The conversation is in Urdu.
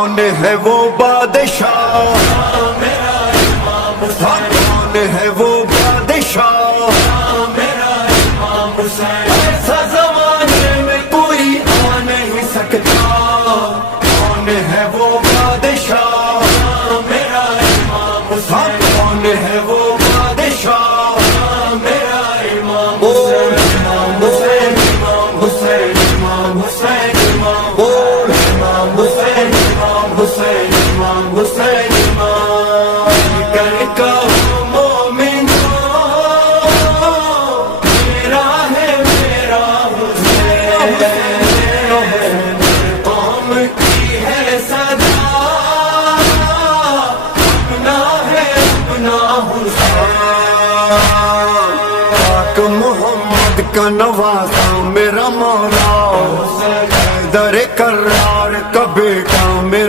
کون ہے وہ بادشاہ میرا امام حسین، کون ہے وہ بادشاہ میرا امام حسین، ایسا زمانے میں کوئی آ نہیں سکتا، کون ہے وہ بادشاہ میرا امام حسین، کون ہے وہ بادشاہ میرا امام حسین، امام حسین، امام حسین، امام حسین، امام بول امام حسین، امام حسین، امام حسین، امام کر کا مومن میرا ہے میرا حسین، قوم کی ہے صدا اپنا ہے اپنا حسین، پاک محمد کا نوازا میرا مولا، در کرار کا بیٹا